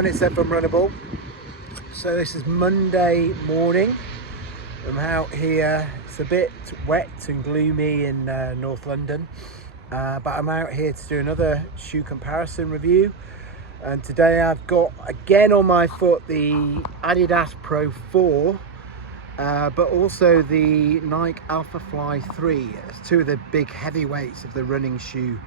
everyone, it's Ed from Runnable. So this is Monday morning. I'm out here. It's a bit wet and gloomy in North London, but I'm out here to do another shoe comparison review. And today I've got again on my foot the Adidas Pro 4, but also the Nike Alphafly 3. It's two of the big heavyweights of the running shoe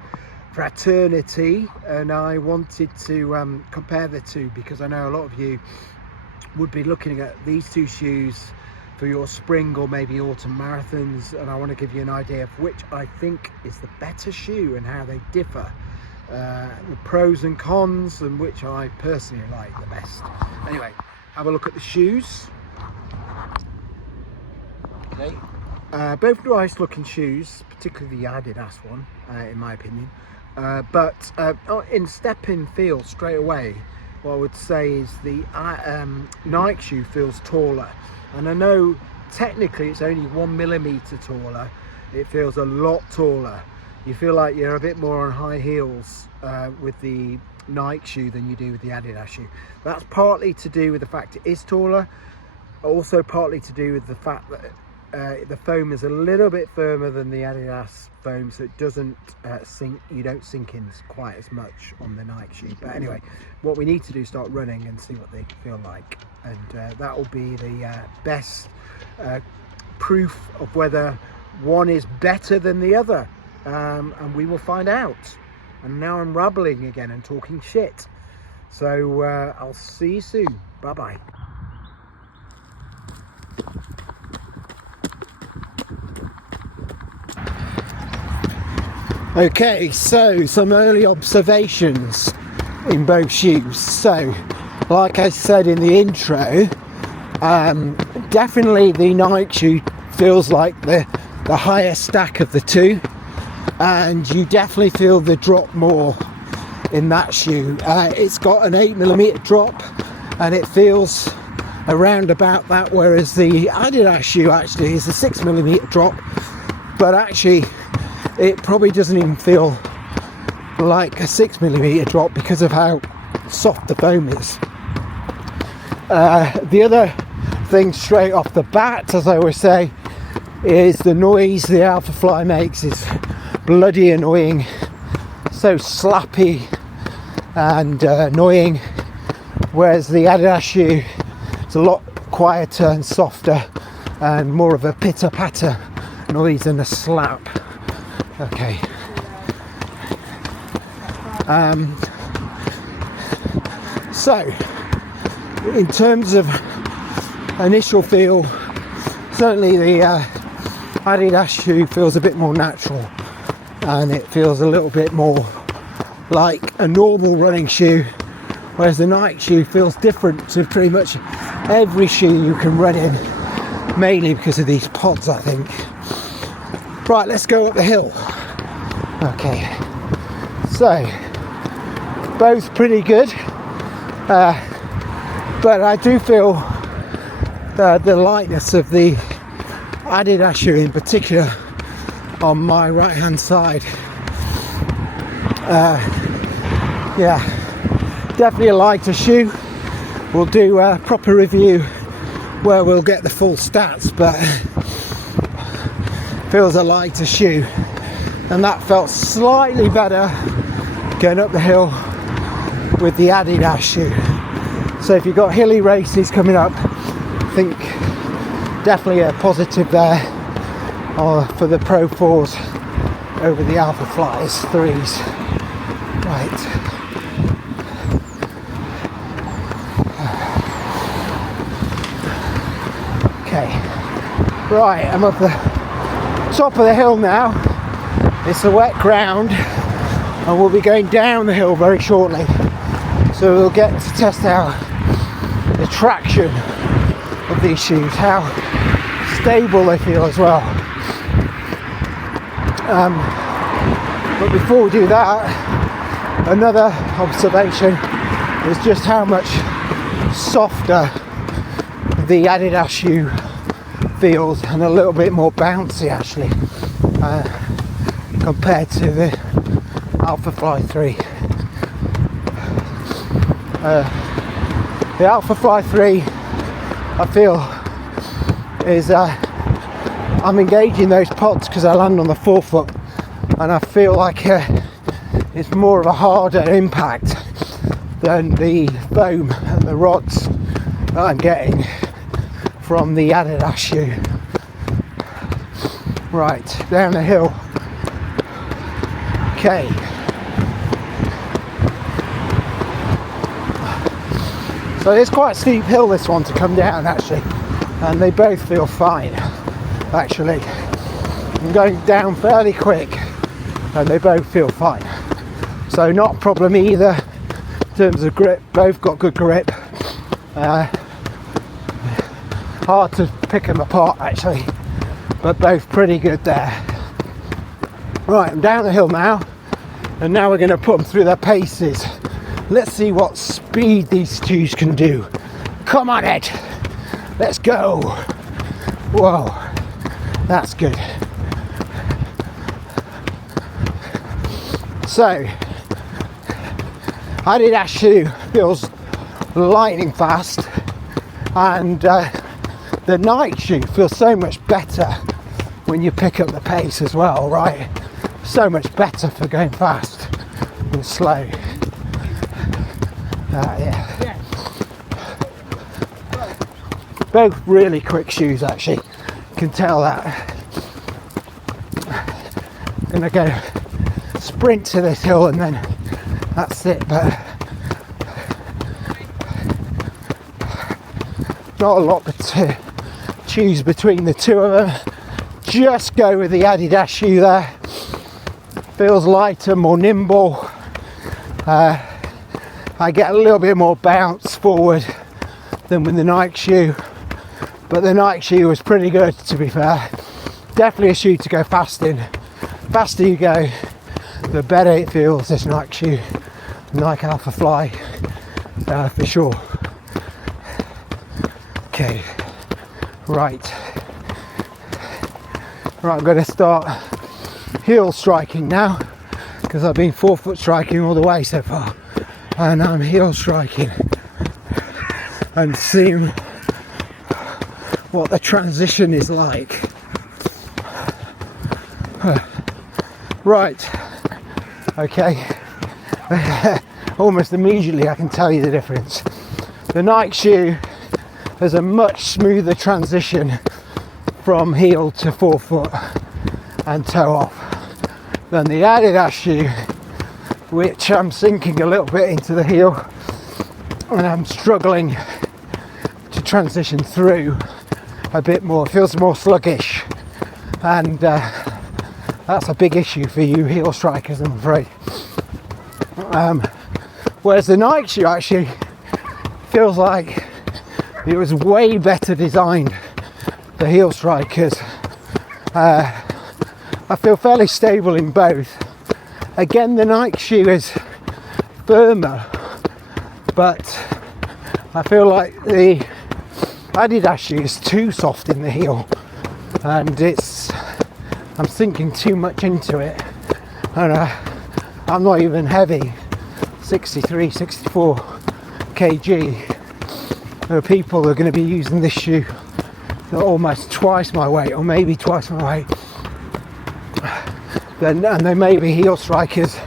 fraternity, and I wanted to compare the two because I know a lot of you would be looking at these two shoes for your spring or maybe autumn marathons, and I want to give you an idea of which I think is the better shoe and how they differ, the pros and cons, and which I personally like the best. Anyway, have a look at the shoes. Okay, both nice looking shoes, particularly the Adidas one, in my opinion. But in step-in feel straight away, what I would say is the Nike shoe feels taller. And I know technically it's only 1 millimeter taller. It feels a lot taller. You feel like you're a bit more on high heels with the Nike shoe than you do with the Adidas shoe. That's partly to do with the fact it is taller, also partly to do with the fact that the foam is a little bit firmer than the Adidas foam, so it doesn't sink. You don't sink in quite as much on the Nike shoe. But anyway, what we need to do is start running and see what they feel like, and that will be the best proof of whether one is better than the other, and we will find out. And now I'm rambling again and talking shit, so I'll see you soon. Bye bye. Okay, so some early observations in both shoes. So, like I said in the intro, definitely the Nike shoe feels like the higher stack of the two, and you definitely feel the drop more in that shoe. It's got an 8mm drop, and it feels around about that, whereas the Adidas shoe actually is a 6mm drop, but actually it probably doesn't even feel like a 6mm drop because of how soft the foam is. The other thing straight off the bat, as I always say, is the noise the Alphafly makes is bloody annoying. So slappy and annoying, whereas the Adidas shoe is a lot quieter and softer and more of a pitter-patter noise than a slap. Okay. So, in terms of initial feel, certainly the Adidas shoe feels a bit more natural, and it feels a little bit more like a normal running shoe, whereas the Nike shoe feels different to pretty much every shoe you can run in, mainly because of these pods, I think. Right, let's go up the hill. Okay, so both pretty good, but I do feel the lightness of the Adidas shoe in particular on my right hand side. Yeah, definitely a lighter shoe. We'll do a proper review where we'll get the full stats, but feels a lighter shoe, and that felt slightly better going up the hill with the Adidas shoe. So if you've got hilly races coming up, I think definitely a positive there for the Pro 4s over the Alphaflys 3s. Right. Okay. Right, I'm up the top of the hill now. It's a wet ground, and we'll be going down the hill very shortly, so we'll get to test out the traction of these shoes, how stable they feel as well. But before we do that, another observation is just how much softer the Adidas shoe feels, and a little bit more bouncy actually, compared to the Alphafly 3. The Alphafly 3, I feel, is I'm engaging those pods because I land on the forefoot, and I feel like it's more of a harder impact than the foam and the rods that I'm getting from the Adidas shoe. Right, down the hill. Okay. So it's quite a steep hill, this one, to come down actually, and they both feel fine actually. I'm going down fairly quick and they both feel fine, so not a problem either in terms of grip. Both got good grip. Hard to pick them apart actually, but both pretty good there. Right, I'm down the hill now, and now we're going to put them through their paces. Let's see what speed these shoes can do. Come on, Ed. Let's go. Whoa, that's good. So, Adidas shoe feels lightning fast, and the Nike shoe feels so much better when you pick up the pace as well, right? So much better for going fast than slow. Yeah. Both really quick shoes actually, you can tell that. I'm gonna go sprint to this hill and then that's it, but not a lot to choose between the two of them. Just go with the Adidas shoe there. Feels lighter, more nimble. I get a little bit more bounce forward than with the Nike shoe, but the Nike shoe was pretty good, to be fair. Definitely a shoe to go fast in. Faster you go, the better it feels, this Nike shoe. Nike Alphafly, for sure. Okay, right, I'm going to start heel striking now, because I've been forefoot striking all the way so far, and I'm heel striking and seeing what the transition is like. Right, okay. Almost immediately I can tell you the difference. The Nike shoe has a much smoother transition from heel to forefoot and toe off than the Adidas shoe, which I'm sinking a little bit into the heel and I'm struggling to transition through a bit more. It feels more sluggish, and that's a big issue for you heel strikers, I'm afraid. Whereas the Nike shoe actually feels like it was way better designed for heel strikers. I feel fairly stable in both. Again, the Nike shoe is firmer, but I feel like the Adidas shoe is too soft in the heel, and I'm sinking too much into it, and I'm not even heavy, 63, 64 kg. There are people that are going to be using this shoe that are almost twice my weight, or maybe twice my weight. And they may be heel strikers,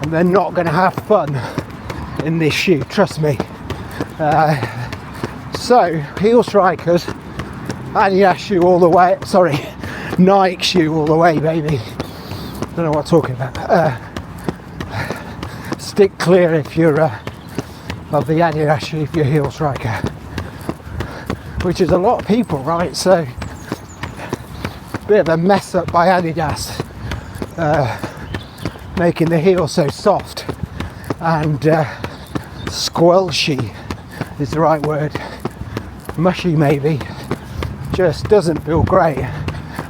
and they're not going to have fun in this shoe, trust me. So, heel strikers, Adidas shoe all the way, sorry, Nike shoe all the way, baby. Don't know what I'm talking about. Stick clear if you're of the Adidas shoe if you're a heel striker, which is a lot of people, right? So, bit of a mess up by Adidas, making the heel so soft and squelchy is the right word, mushy maybe, just doesn't feel great,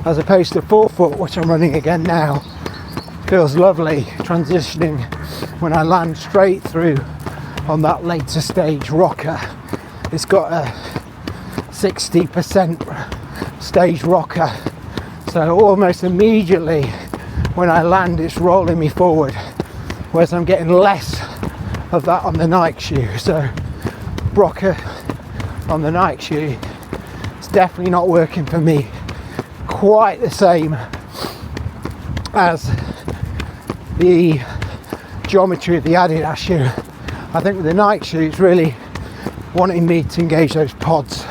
as opposed to forefoot, which I'm running again now. Feels lovely transitioning when I land straight through on that later stage rocker. It's got a 60% stage rocker, so almost immediately when I land it's rolling me forward, whereas I'm getting less of that on the Nike shoe. So rocker on the Nike shoe, it's definitely not working for me quite the same as the geometry of the Adidas shoe. I think with the Nike shoe it's really wanting me to engage those pods,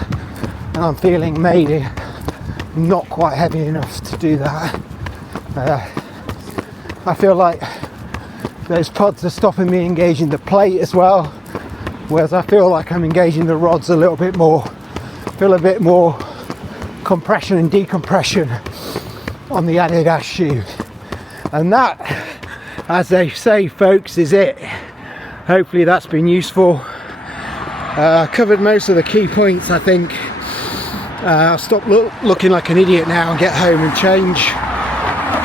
and I'm feeling maybe not quite heavy enough to do that. I feel like those pods are stopping me engaging the plate as well, whereas I feel like I'm engaging the rods a little bit more. Feel a bit more compression and decompression on the Adidas shoe. And that, as they say folks, is it. Hopefully that's been useful. I covered most of the key points, I think. I'll stop looking like an idiot now and get home and change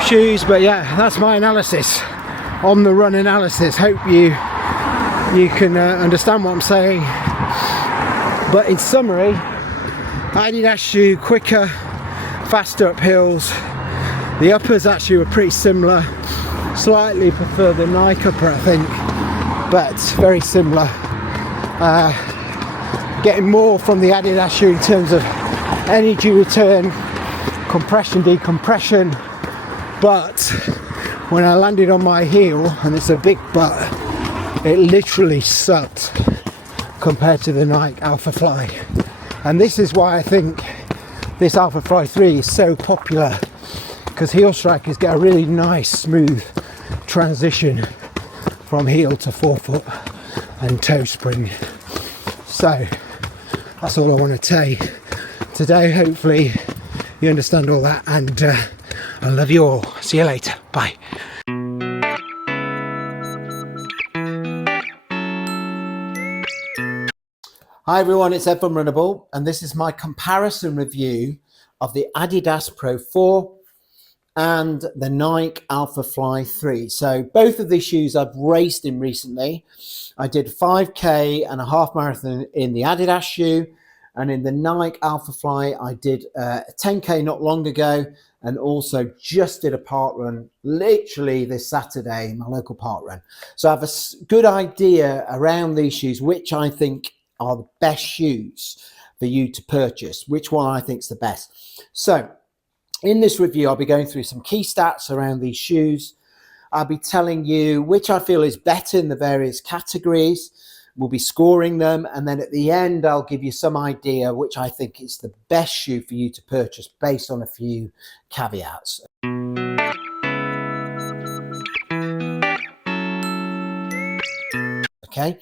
shoes. But yeah, that's my analysis, on the run analysis. Hope you can understand what I'm saying. But in summary, Adidas shoe, quicker, faster up hills. The uppers actually were pretty similar. Slightly prefer the Nike upper, I think, but very similar. Getting more from the Adidas shoe in terms of energy return, compression, decompression. But when I landed on my heel, and it's a big but, it literally sucked compared to the Nike Alphafly. And this is why I think this Alphafly 3 is so popular, because heel strikers get a really nice smooth transition from heel to forefoot and toe spring. So that's all I want to say today. Hopefully you understand all that, and I love you all. See you later. Bye. Hi everyone, it's Ed from Runnable, and this is my comparison review of the Adidas Pro 4 and the Nike Alphafly 3. So both of these shoes I've raced in recently. I did 5k and a half marathon in the Adidas shoe, and in the Nike Alphafly I did a 10k not long ago, and also just did a park run literally this Saturday, my local park run. So I have a good idea around these shoes, which I think are the best shoes for you to purchase, which one I think is the best. So in this review, I'll be going through some key stats around these shoes. I'll be telling you which I feel is better in the various categories. We'll be scoring them, and then at the end I'll give you some idea which I think is the best shoe for you to purchase based on a few caveats. Okay,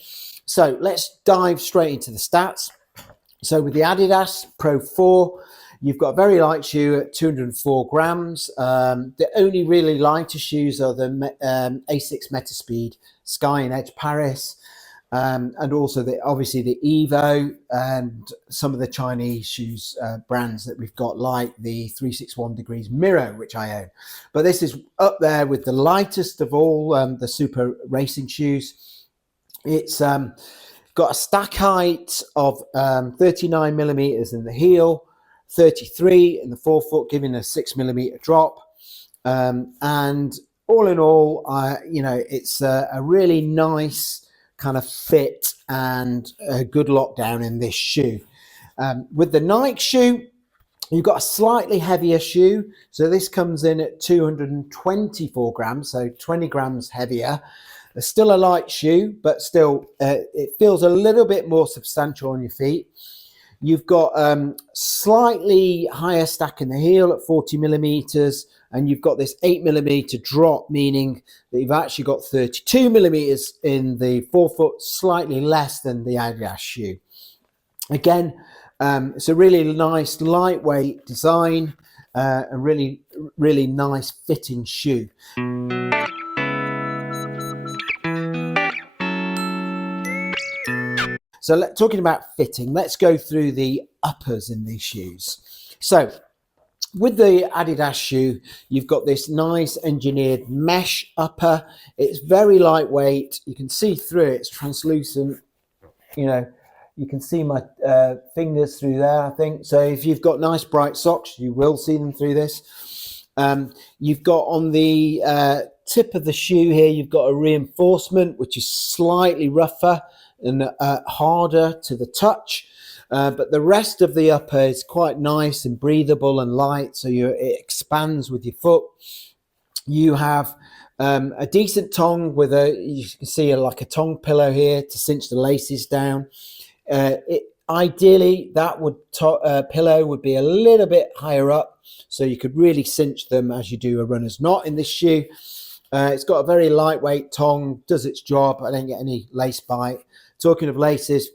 so let's dive straight into the stats. So with the Adidas Pro 4, you've got a very light shoe at 204 grams. The only really lighter shoes are the A6 Metaspeed Sky and Edge Paris, and also obviously the Evo, and some of the Chinese shoes brands that we've got, like the 361 Degrees Miro, which I own. But this is up there with the lightest of all the super racing shoes. It's got a stack height of 39 millimeters in the heel, 33 in the forefoot, giving a 6 millimeter drop. And all in all, you know, it's a really nice kind of fit and a good lockdown in this shoe. With the Nike shoe, you've got a slightly heavier shoe. So this comes in at 224 grams, so 20 grams heavier. It's still a light shoe, but still it feels a little bit more substantial on your feet. You've got slightly higher stack in the heel at 40 millimeters, and you've got this 8 millimeter drop, meaning that you've actually got 32 millimeters in the forefoot, slightly less than the Adidas shoe. Again, it's a really nice lightweight design, a really, really nice fitting shoe. So talking about fitting, let's go through the uppers in these shoes. So with the Adidas shoe, you've got this nice engineered mesh upper. It's very lightweight. You can see through it. It's translucent. You know, you can see my fingers through there, I think. So if you've got nice bright socks, you will see them through this. You've got on the tip of the shoe here, you've got a reinforcement, which is slightly rougher and harder to the touch. But the rest of the upper is quite nice and breathable and light, so it expands with your foot. You have a decent tongue with you can see like a tongue pillow here to cinch the laces down. Ideally, that pillow would be a little bit higher up, so you could really cinch them as you do a runner's knot in this shoe. It's got a very lightweight tongue, does its job. I don't get any lace bite. Talking of laces,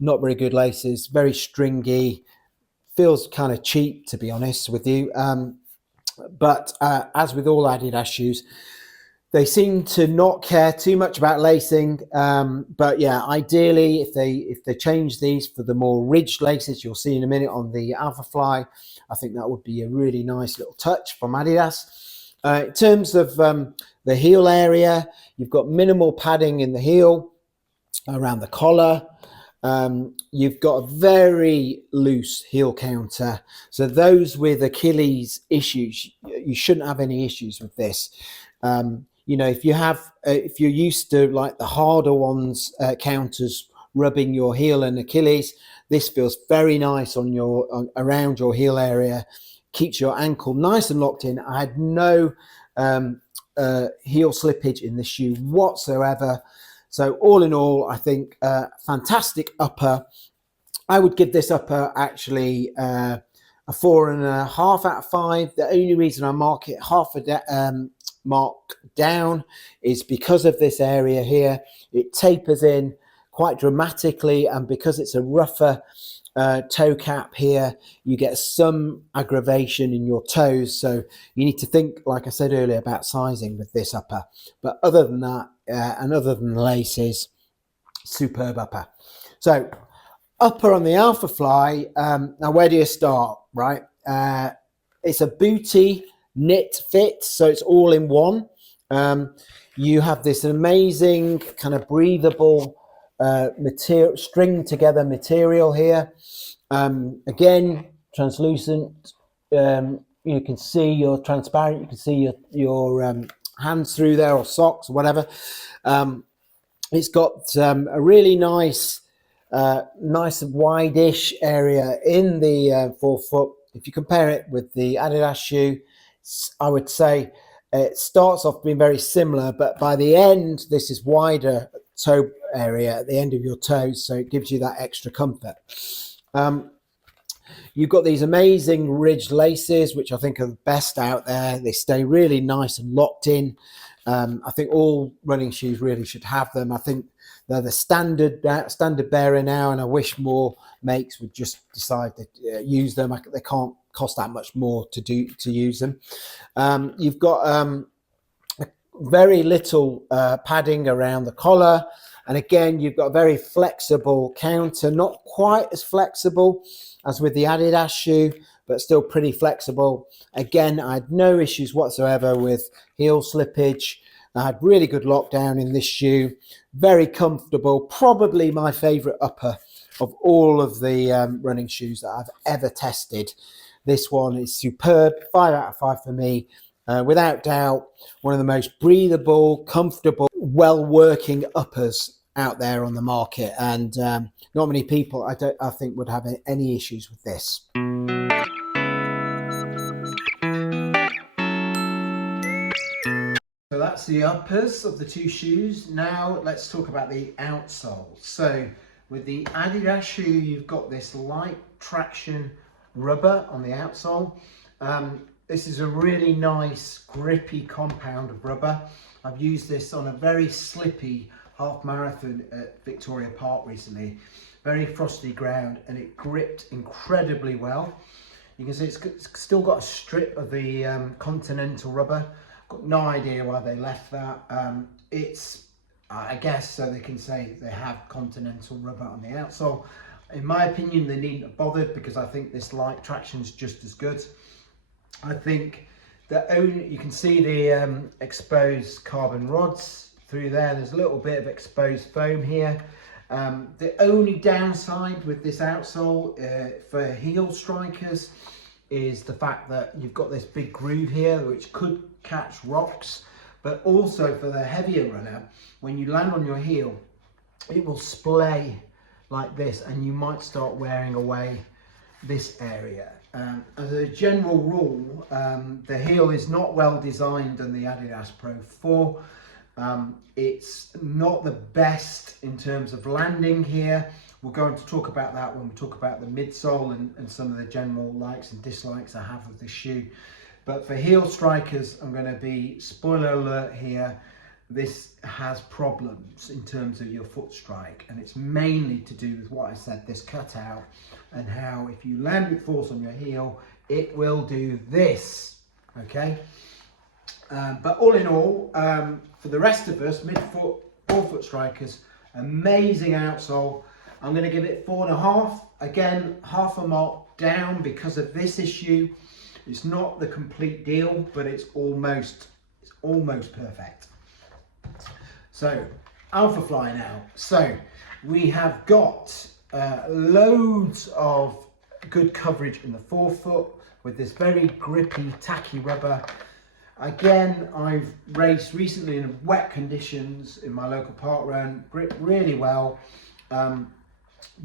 not very good laces, very stringy, feels kind of cheap, to be honest with you. But as with all Adidas shoes, they seem to not care too much about lacing. But yeah, ideally, if they change these for the more ridged laces, you'll see in a minute on the Alphafly, I think that would be a really nice little touch from Adidas. In terms of the heel area, you've got minimal padding in the heel around the collar. You've got a very loose heel counter, so those with Achilles issues, you shouldn't have any issues with this. You know, if you're used to like the harder ones, counters rubbing your heel and Achilles, this feels very nice on around your heel area, keeps your ankle nice and locked in. I had no heel slippage in the shoe whatsoever. So all in all, I think fantastic upper. I would give this upper actually a 4.5 out of 5. The only reason I mark it mark down is because of this area here. It tapers in quite dramatically, and because it's a rougher toe cap here, you get some aggravation in your toes, so you need to think, like I said earlier, about sizing with this upper. But other than that, and other than the laces, superb upper. So upper on the Alphafly. Now where do you start, right? It's a booty knit fit, so it's all in one. You have this amazing kind of breathable material, string together material here. Again, translucent. You can see your transparent. You can see your hands through there, or socks, or whatever. It's got a really nice wide-ish area in the forefoot. If you compare it with the Adidas shoe, I would say it starts off being very similar, but by the end, this is wider toe area at the end of your toes, so it gives you that extra comfort. You've got these amazing ridged laces, which I think are the best out there. They stay really nice and locked in. I think all running shoes really should have them. I think they're the standard bearer now, and I wish more makes would just decide to use them. They can't cost that much more to use them. You've got very little padding around the collar, and again, you've got a very flexible counter, not quite as flexible as with the Adidas shoe, but still pretty flexible. Again, I had no issues whatsoever with heel slippage. I had really good lockdown in this shoe, very comfortable, probably my favorite upper of all of the running shoes that I've ever tested. This one is superb, 5 out of 5 for me. Without doubt, one of the most breathable, comfortable, well-working uppers out there on the market, and not many people I think would have any issues with this. So that's the uppers of the two shoes. Now let's talk about the outsole. So with the Adidas shoe, you've got this light traction rubber on the outsole. This is a really nice grippy compound of rubber. I've used this on a very slippy half marathon at Victoria Park recently. Very frosty ground, and it gripped incredibly well. You can see it's still got a strip of the continental rubber. Got no idea why they left that. It's, I guess, so they can say they have continental rubber on the outsole. In my opinion, they needn't have bothered, because I think this light traction is just as good. I think you can see the exposed carbon rods through there. There's a little bit of exposed foam here. The only downside with this outsole for heel strikers is the fact that you've got this big groove here which could catch rocks, but also for the heavier runner, when you land on your heel, it will splay like this, and you might start wearing away this area. As a general rule, the heel is not well designed on the Adidas Pro 4. It's not the best in terms of landing here. We're going to talk about that when we talk about the midsole and some of the general likes and dislikes I have with this shoe. But for heel strikers, I'm going to be spoiler alert here. This has problems in terms of your foot strike, and it's mainly to do with what I said, this cutout, and how if you land with force on your heel, it will do this, okay? But all in all, for the rest of us, mid-foot, forefoot strikers, amazing outsole. I'm going to give it 4.5. Again, half a mark down because of this issue. It's not the complete deal, but it's almost perfect. So, Alphafly now. So, we have got loads of good coverage in the forefoot with this very grippy, tacky rubber. Again, I've raced recently in wet conditions in my local park run, grip really well.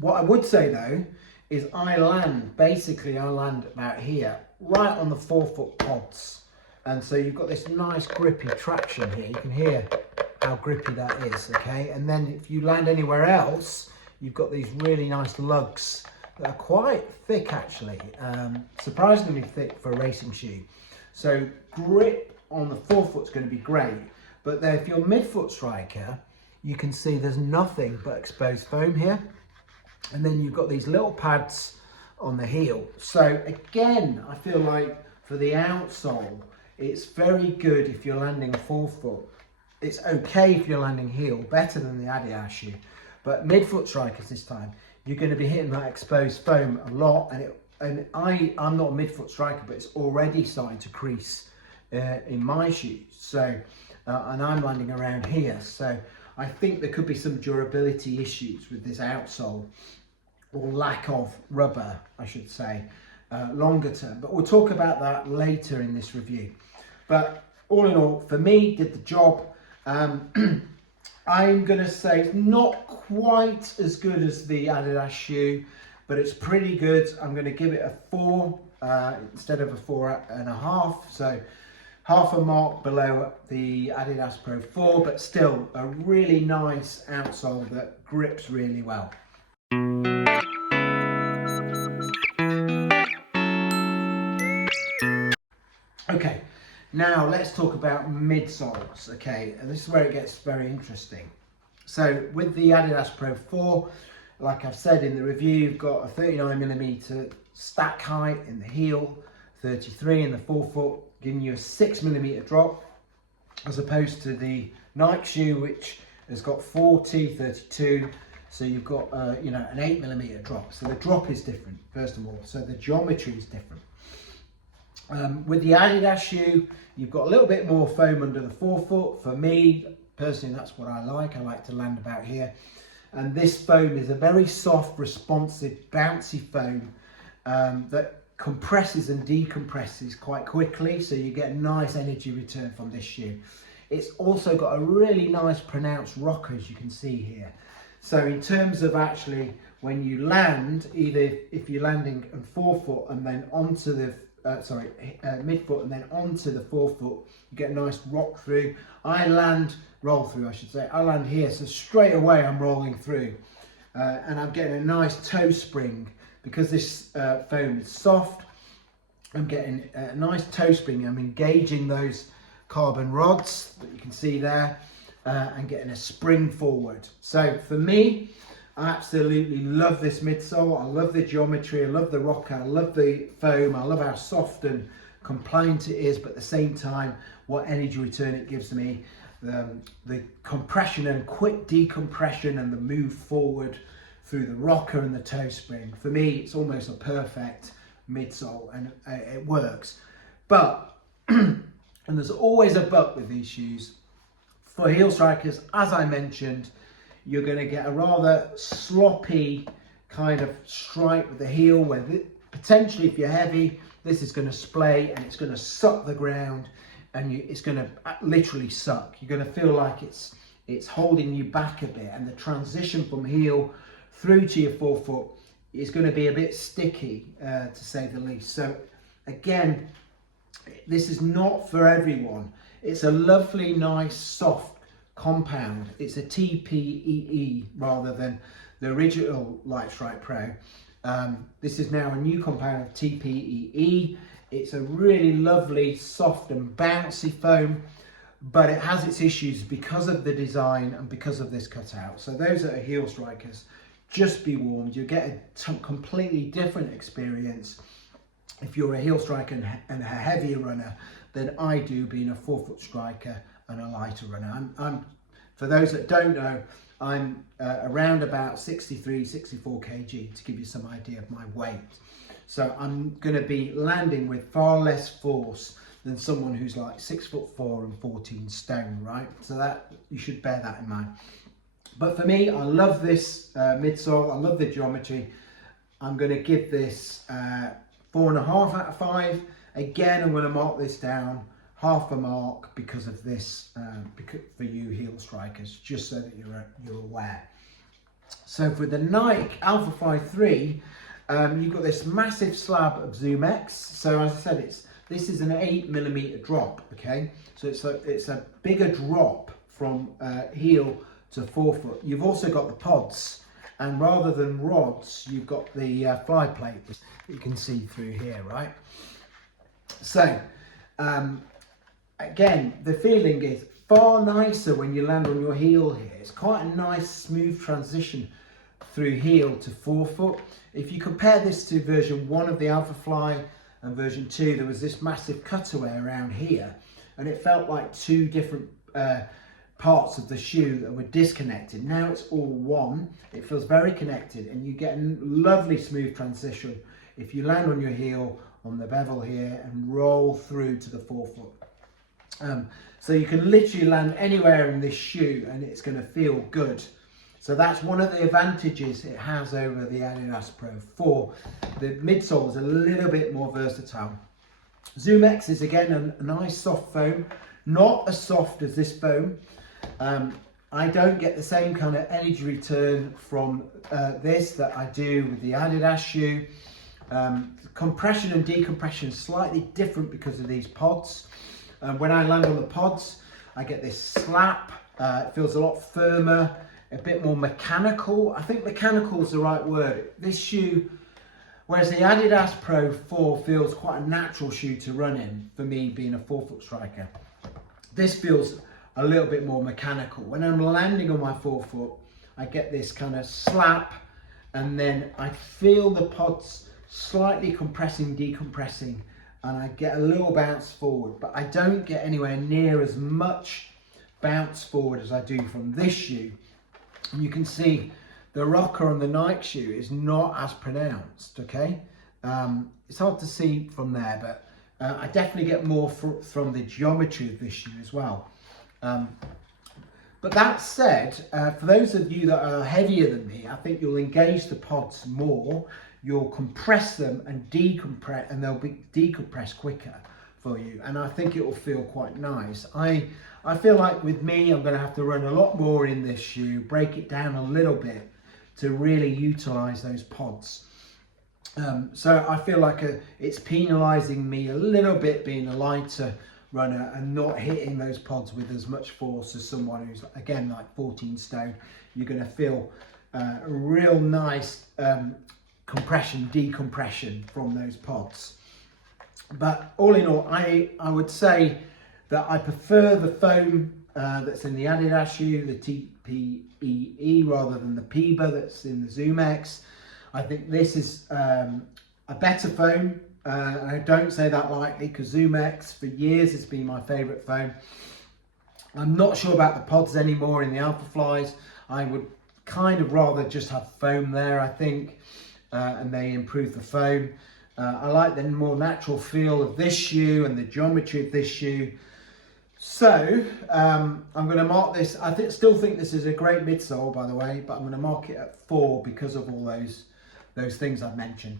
What I would say though, is I land about here, right on the forefoot pods. And so you've got this nice grippy traction here. You can hear how grippy that is, okay? And then if you land anywhere else, you've got these really nice lugs that are quite thick actually, surprisingly thick for a racing shoe. So grip on the forefoot's going to be great, but then if you're a midfoot striker, you can see there's nothing but exposed foam here. And then you've got these little pads on the heel. So again, I feel like for the outsole, it's very good if you're landing forefoot. It's okay if you're landing heel, better than the Adidas shoe. But midfoot strikers this time, you're going to be hitting that exposed foam a lot. And I'm not a midfoot striker, but it's already starting to crease in my shoes. So, and I'm landing around here. So I think there could be some durability issues with this outsole, or lack of rubber, I should say, longer term. But we'll talk about that later in this review. But all in all, for me, did the job. I'm going to say it's not quite as good as the Adidas shoe, but it's pretty good. I'm going to give it a 4 instead of a 4.5. So half a mark below the Adidas Pro 4, but still a really nice outsole that grips really well. Okay, now let's talk about midsoles, okay, and this is where it gets very interesting. So with the Adidas Pro 4, like I've said in the review, you've got a 39mm stack height in the heel, 33 in the forefoot, giving you a 6mm drop, as opposed to the Nike shoe, which has got 40, 32, so you've got you know, an 8mm drop. So the drop is different, first of all, so the geometry is different. With the Adidas shoe, you've got a little bit more foam under the forefoot. For me, personally, that's what I like to land about here. And this foam is a very soft, responsive, bouncy foam that compresses and decompresses quite quickly, so you get a nice energy return from this shoe. It's also got a really nice pronounced rocker, as you can see here. So in terms of actually when you land, either if you're landing on forefoot and then onto the midfoot and then onto the forefoot, you get a nice rock through. Roll through, I should say. I land here, so straight away I'm rolling through, and I'm getting a nice toe spring because this foam is soft. I'm getting a nice toe spring. I'm engaging those carbon rods that you can see there, and getting a spring forward. So for me, I absolutely love this midsole. I love the geometry, I love the rocker, I love the foam, I love how soft and compliant it is, but at the same time, what energy return it gives me, the compression and quick decompression and the move forward through the rocker and the toe spring. For me, it's almost a perfect midsole, and it works. But, and there's always a but with these shoes, for heel strikers, as I mentioned, you're going to get a rather sloppy kind of strike with the heel, where potentially if you're heavy, this is going to splay and it's going to suck the ground, and it's going to literally suck. You're going to feel like it's it's holding you back a bit, and the transition from heel through to your forefoot is going to be a bit sticky, to say the least. So again, this is not for everyone. It's a lovely, nice, soft compound. It's a TPEE rather than the original Lightstrike Pro. This is now a new compound of TPEE. It's a really lovely, soft and bouncy foam, but it has its issues because of the design and because of this cutout. So those that are heel strikers, just be warned, you get a completely different experience if you're a heel striker and a heavier runner than I do, being a forefoot striker and a lighter runner. I'm for those that don't know, I'm around about 63, 64 kg, to give you some idea of my weight. So I'm going to be landing with far less force than someone who's like 6'4" and 14 stone, right? So that, you should bear that in mind. But for me, I love this midsole. I love the geometry. I'm going to give this 4.5 out of 5. Again, I'm going to mark this down half a mark because of this, for you heel strikers, just so that you're aware. So for the Nike Alphafly 3, you've got this massive slab of Zoom X. So as I said, this is an 8mm drop. Okay, so it's a bigger drop from heel to forefoot. You've also got the pods, and rather than rods, you've got the fly plate that you can see through here, right? So again, the feeling is far nicer when you land on your heel here. It's quite a nice smooth transition through heel to forefoot. If you compare this to version 1 of the Alphafly and version 2, there was this massive cutaway around here, and it felt like two different parts of the shoe that were disconnected. Now it's all one. It feels very connected, and you get a lovely smooth transition if you land on your heel on the bevel here and roll through to the forefoot. So you can literally land anywhere in this shoe and it's going to feel good. So that's one of the advantages it has over the Adidas Pro 4. The midsole is a little bit more versatile. Zoom X is again a nice soft foam, not as soft as this foam. I don't get the same kind of energy return from this that I do with the Adidas shoe. Compression and decompression is slightly different because of these pods. When I land on the pods, I get this slap. It feels a lot firmer, a bit more mechanical. I think mechanical is the right word. This shoe, whereas the Adidas Pro 4 feels quite a natural shoe to run in, for me being a forefoot striker, this feels a little bit more mechanical. When I'm landing on my forefoot, I get this kind of slap, and then I feel the pods slightly compressing, decompressing, and I get a little bounce forward, but I don't get anywhere near as much bounce forward as I do from this shoe. And you can see the rocker on the Nike shoe is not as pronounced, okay? It's hard to see from there, but I definitely get more from the geometry of this shoe as well. But that said, for those of you that are heavier than me, I think you'll engage the pods more. You'll compress them and decompress, and they'll be decompressed quicker for you. And I think it will feel quite nice. I feel like with me, I'm going to have to run a lot more in this shoe, break it down a little bit to really utilize those pods. So I feel like it's penalizing me a little bit being a lighter runner and not hitting those pods with as much force as someone who's, again, like 14 stone. You're going to feel a real nice compression, decompression from those pods. But all in all, I would say that I prefer the foam that's in the Adidas shoe, the TPEE, rather than the PIBA that's in the Zoom X. I think this is a better foam. I don't say that lightly, because Zoom X for years has been my favourite foam. I'm not sure about the pods anymore in the Alphaflys. I would kind of rather just have foam there, I think, and they improve the foam. I like the more natural feel of this shoe and the geometry of this shoe. So I'm going to mark this. I still think this is a great midsole, by the way, but I'm going to mark it at 4 because of all those things I've mentioned.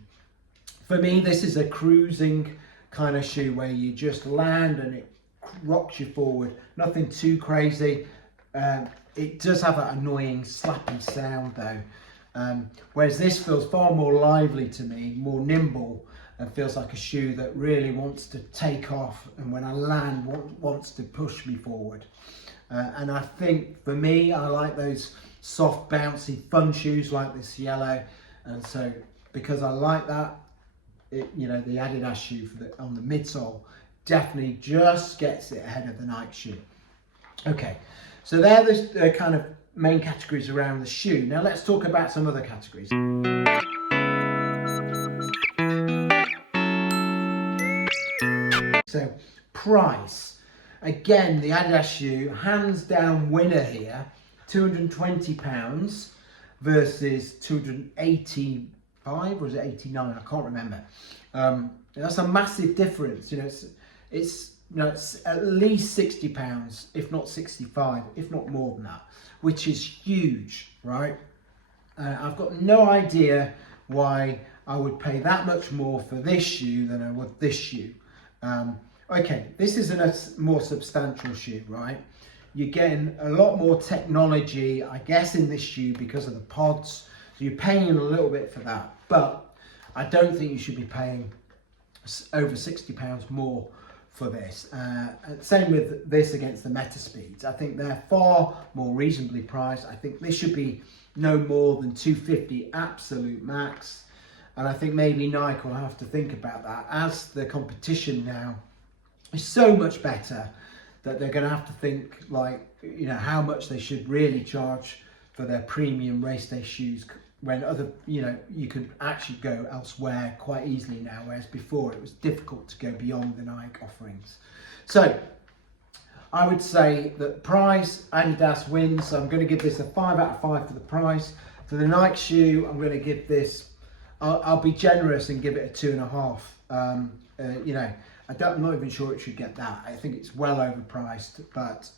For me, this is a cruising kind of shoe where you just land and it rocks you forward. Nothing too crazy. it does have that annoying slappy sound though. Whereas this feels far more lively to me, more nimble, and feels like a shoe that really wants to take off, and when I land wants to push me forward. And I think for me, I like those soft, bouncy, fun shoes like this yellow, and so because I like that, you know, the Adidas shoe on the midsole definitely just gets it ahead of the Nike shoe. Okay, so they're the kind of main categories around the shoe. Now let's talk about some other categories. So price, again, the Adidas shoe, hands down winner here, £220 versus 285, or is it 89? I can't remember. That's a massive difference. You know, it's at least £60, if not 65, if not more than that, which is huge, right? I've got no idea why I would pay that much more for this shoe than I would this shoe. Okay, this is a more substantial shoe, right? You're getting a lot more technology, I guess, in this shoe because of the pods. So you're paying a little bit for that, but I don't think you should be paying over £60 more for this. Same with this against the Meta Speeds. I think they're far more reasonably priced. I think this should be no more than $250 absolute max. And I think maybe Nike will have to think about that, as the competition now is so much better that they're going to have to think, like, you know, how much they should really charge for their premium race day shoes, when other, you know, you could actually go elsewhere quite easily now, whereas before it was difficult to go beyond the Nike offerings. So I would say that price, Adidas wins. So I'm going to give this a 5 out of 5 for the price. For the Nike shoe, I'm going to give this, I'll be generous and give it a 2.5. You know, I'm not even sure it should get that. I think it's well overpriced, but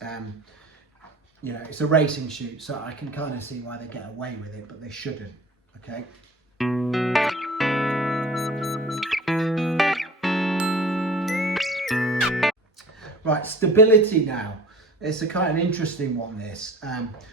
you know, it's a racing shoe, so I can kind of see why they get away with it, but they shouldn't. Okay. Right, stability now. It's a kind of interesting one, this.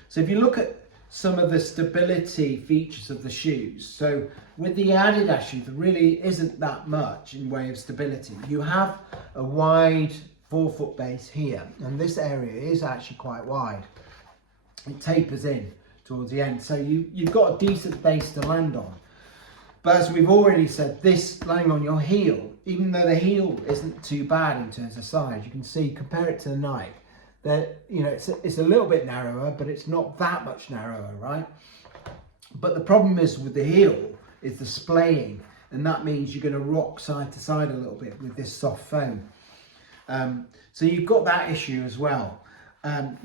So if you look at some of the stability features of the shoes, so with the Adidas shoe, there really isn't that much in way of stability. You have a wide forefoot base here, and this area is actually quite wide. It tapers in towards the end, so you've got a decent base to land on. But as we've already said, this laying on your heel, even though the heel isn't too bad in terms of size, you can see, compare it to the Nike, that, you know, it's a little bit narrower, but it's not that much narrower, right? But the problem is with the heel is the splaying, and that means you're going to rock side to side a little bit with this soft foam. So you've got that issue as well.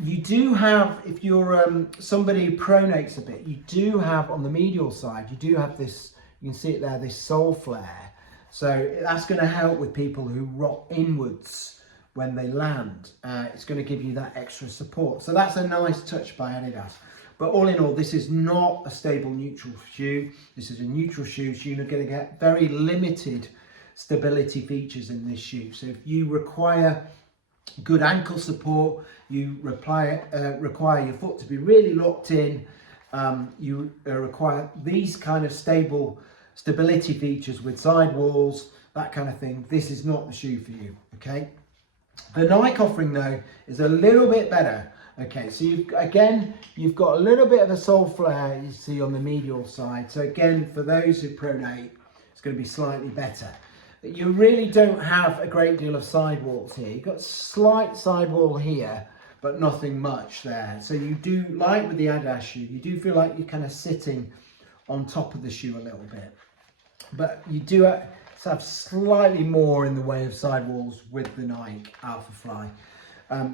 You do have, if you're somebody who pronates a bit, you do have on the medial side, you do have this, you can see it there, this sole flare. So that's going to help with people who rock inwards when they land. It's going to give you that extra support. So that's a nice touch by Adidas. But all in all, this is not a stable neutral shoe. This is a neutral shoe, so you're going to get very limited stability features in this shoe. So if you require good ankle support, you require your foot to be really locked in, you require these kind of stability features with sidewalls, that kind of thing, this is not the shoe for you, okay? The Nike offering though is a little bit better. Okay, so you've got a little bit of a sole flare you see on the medial side. So again, for those who pronate, it's going to be slightly better. You really don't have a great deal of sidewalls here. You've got slight sidewall here, but nothing much there. So you do, like with the Adidas shoe, you do feel like you're kind of sitting on top of the shoe a little bit. But you do have slightly more in the way of sidewalls with the Nike Alphafly.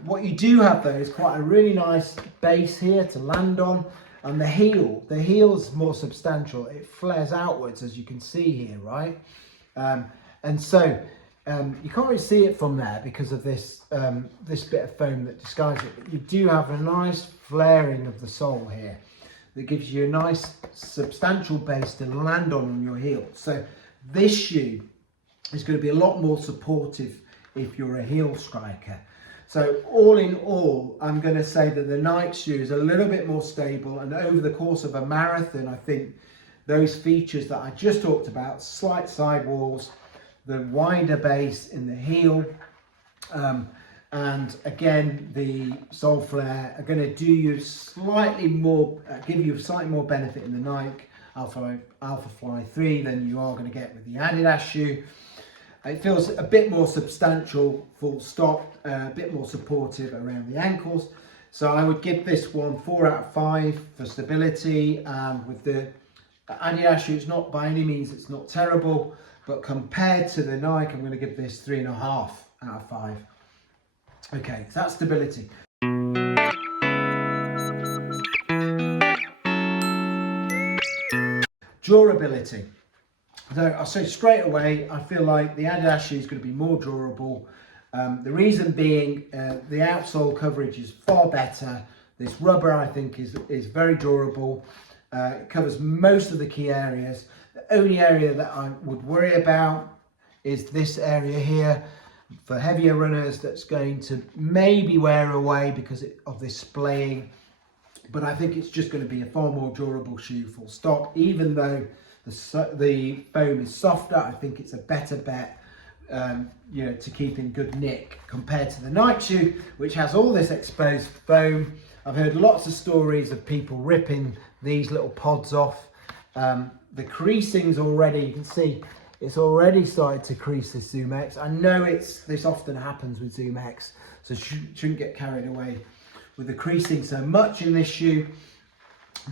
What you do have though is quite a really nice base here to land on, and the heel's more substantial. It flares outwards, as you can see here, right? And so you can't really see it from there because of this this bit of foam that disguises it, but you do have a nice flaring of the sole here that gives you a nice substantial base to land on your heel. So this shoe is going to be a lot more supportive if you're a heel striker. So all in all, I'm going to say that the Nike shoe is a little bit more stable, and over the course of a marathon, I think those features that I just talked about, slight sidewalls, the wider base in the heel, and again the sole flare are going to do you slightly more, give you slightly more benefit in the Nike Alphafly 3 than you are going to get with the Adidas shoe. It feels a bit more substantial, full stop, a bit more supportive around the ankles. So I would give this one 4 out of 5 for stability. With the Adidas shoe, it's not by any means, it's not terrible, but compared to the Nike, I'm going to give this 3.5 out of 5. Okay, so that's stability. Durability. So I'll say straight away, I feel like the Adidas shoe is going to be more durable. The reason being, the outsole coverage is far better. This rubber, I think, is very durable. It covers most of the key areas. The only area that I would worry about is this area here. For heavier runners, that's going to maybe wear away because of this splaying. But I think it's just going to be a far more durable shoe, full stop. Even though the foam is softer, I think it's a better bet, to keep in good nick compared to the Nike shoe, which has all this exposed foam. I've heard lots of stories of people ripping these little pods off. The creasing's already, you can see, it's already started to crease this Zoom X. I know this often happens with Zoom X, so shouldn't get carried away with the creasing so much in this shoe.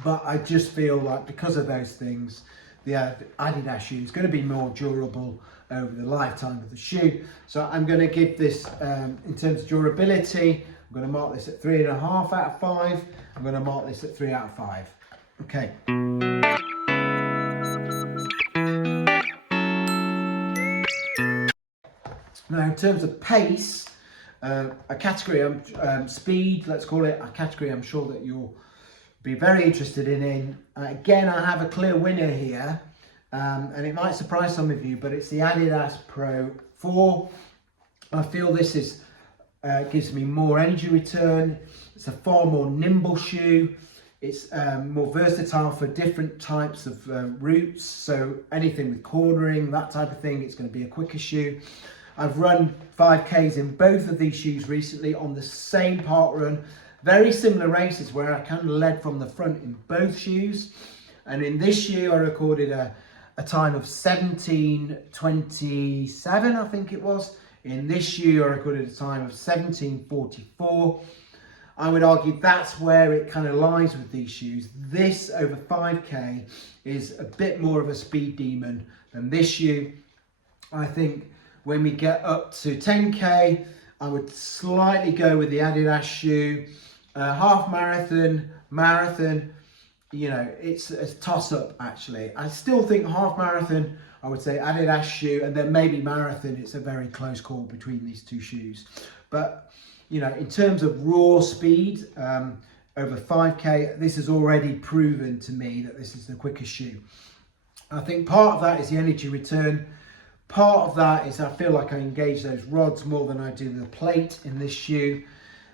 But I just feel like because of those things, the Adidas shoe is going to be more durable over the lifetime of the shoe. So I'm going to give this, in terms of durability, I'm going to mark this at 3.5 out of 5. I'm going to mark this at 3 out of 5. Okay. Now, in terms of pace, a category, speed, let's call it, a category I'm sure that you'll be very interested in. Again, I have a clear winner here, and it might surprise some of you, but it's the Adidas Pro 4. I feel this is gives me more energy return. It's a far more nimble shoe. It's more versatile for different types of routes, so anything with cornering, that type of thing, it's going to be a quicker shoe. I've run 5Ks in both of these shoes recently on the same park run. Very similar races where I kind of led from the front in both shoes. And in this shoe, I recorded a time of 17:27, I think it was. In this shoe, I recorded a time of 17:44. I would argue that's where it kind of lies with these shoes. This over 5K is a bit more of a speed demon than this shoe. I think when we get up to 10K, I would slightly go with the Adidas shoe. Half marathon, it's a toss-up actually. I still think half marathon, I would say Adidas shoe, and then maybe marathon, it's a very close call between these two shoes. But, in terms of raw speed, over 5K, this has already proven to me that this is the quickest shoe. I think part of that is the energy return. Part of that is I feel like I engage those rods more than I do the plate in this shoe.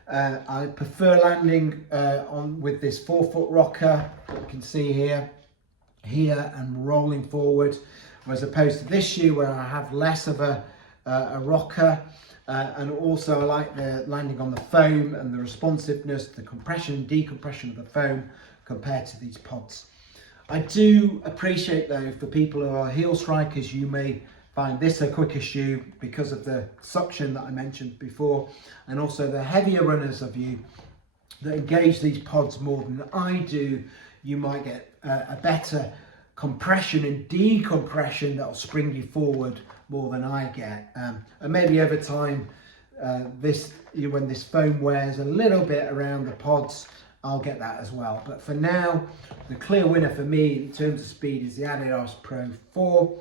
I prefer landing with this forefoot rocker that you can see here and rolling forward, as opposed to this shoe where I have less of a rocker. And also I like the landing on the foam and the responsiveness, the compression and decompression of the foam compared to these pods. I do appreciate though, for people who are heel strikers, you may find this a quicker shoe because of the suction that I mentioned before, and also the heavier runners of you that engage these pods more than I do, you might get a better compression and decompression that will spring you forward more than I get. And maybe over time, when this foam wears a little bit around the pods, I'll get that as well. But for now, the clear winner for me in terms of speed is the Adidas Pro 4.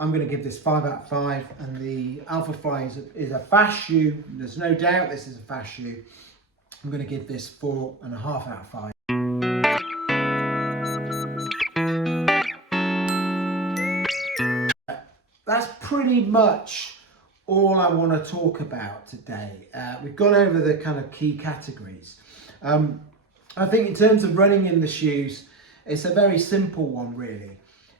I'm going to give this 5 out of 5, and the Alphafly is a fast shoe. There's no doubt this is a fast shoe. I'm going to give this 4.5 out of 5. That's pretty much all I want to talk about today. We've gone over the kind of key categories. I think in terms of running in the shoes, it's a very simple one really.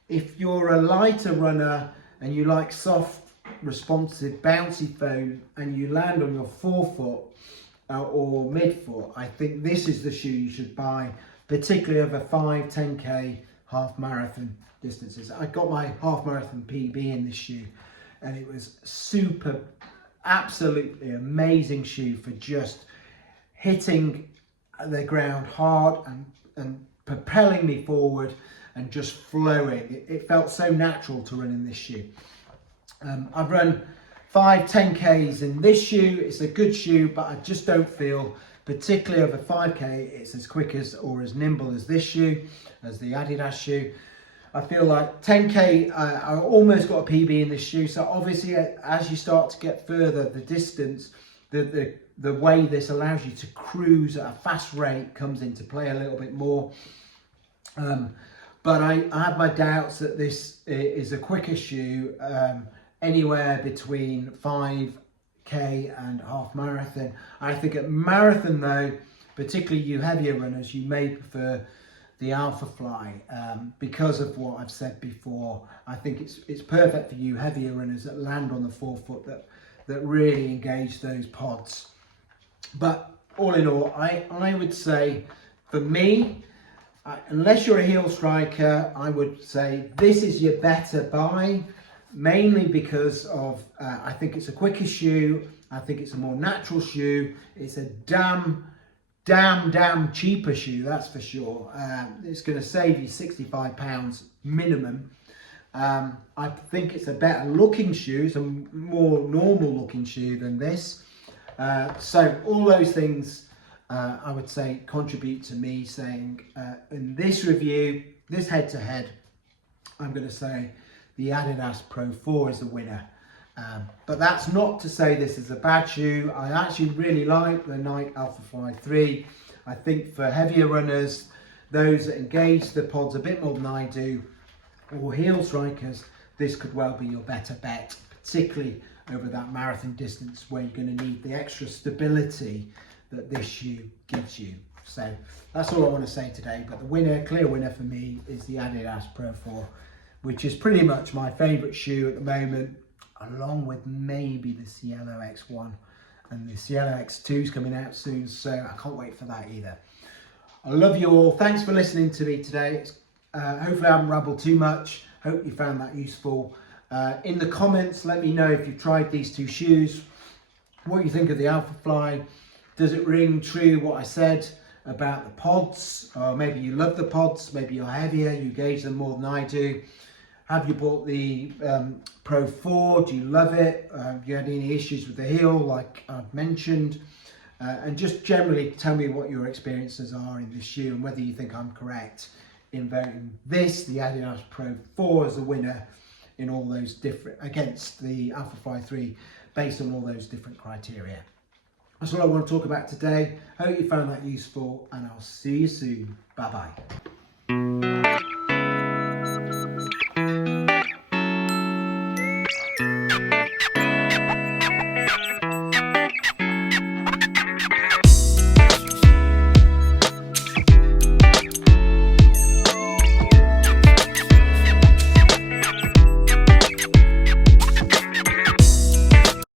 If you're a lighter runner and you like soft, responsive, bouncy foam and you land on your forefoot or midfoot, I think this is the shoe you should buy, particularly over 5, 10k, half marathon distances. I got my half marathon PB in this shoe and it was super, absolutely amazing shoe for just hitting the ground hard and propelling me forward and just flowing. It felt so natural to run in this shoe. I've run 5, 10Ks in this shoe. It's a good shoe, but I just don't feel, particularly over 5K, it's as quick as or as nimble as this shoe, as the Adidas shoe. I feel like 10K, I almost got a PB in this shoe. So obviously, as you start to get further, the distance, the way this allows you to cruise at a fast rate comes into play a little bit more. But I have my doubts that this is a quicker shoe, anywhere between 5k and half marathon. I think at marathon though, particularly you heavier runners, you may prefer the Alphafly because of what I've said before. I think it's perfect for you heavier runners that land on the forefoot, that really engage those pods. But all in all, I would say for me, unless you're a heel striker, I would say this is your better buy, mainly because of I think it's a quicker shoe. I think it's a more natural shoe. It's a damn cheaper shoe, that's for sure. It's going to save you £65 minimum. I think it's a better looking shoe. It's a more normal looking shoe than this. So all those things I would say contribute to me saying in this review, this head to head, I'm going to say the Adidas Pro 4 is the winner. But that's not to say this is a bad shoe. I actually really like the Nike Alphafly 3. I think for heavier runners, those that engage the pods a bit more than I do, or heel strikers, this could well be your better bet, particularly over that marathon distance where you're going to need the extra stability that this shoe gives you. So that's all I want to say today. But the winner, clear winner for me, is the Adidas Pro 4, which is pretty much my favourite shoe at the moment, along with maybe the Cielo X1, and the Cielo X2 is coming out soon, so I can't wait for that either. I love you all. Thanks for listening to me today. Hopefully I haven't rabbled too much. Hope you found that useful. In the comments, let me know if you've tried these two shoes, what you think of the Alphafly. Does it ring true what I said about the pods? Or maybe you love the pods, maybe you're heavier, you gauge them more than I do. Have you bought the Pro 4? Do you love it? Have you had any issues with the heel like I've mentioned? And just generally tell me what your experiences are in this shoe and whether you think I'm correct in voting this, the Adidas Pro 4, as a winner in all those different, against the Alphafly 3, based on all those different criteria. That's all I want to talk about today. Hope you found that useful, and I'll see you soon. Bye bye.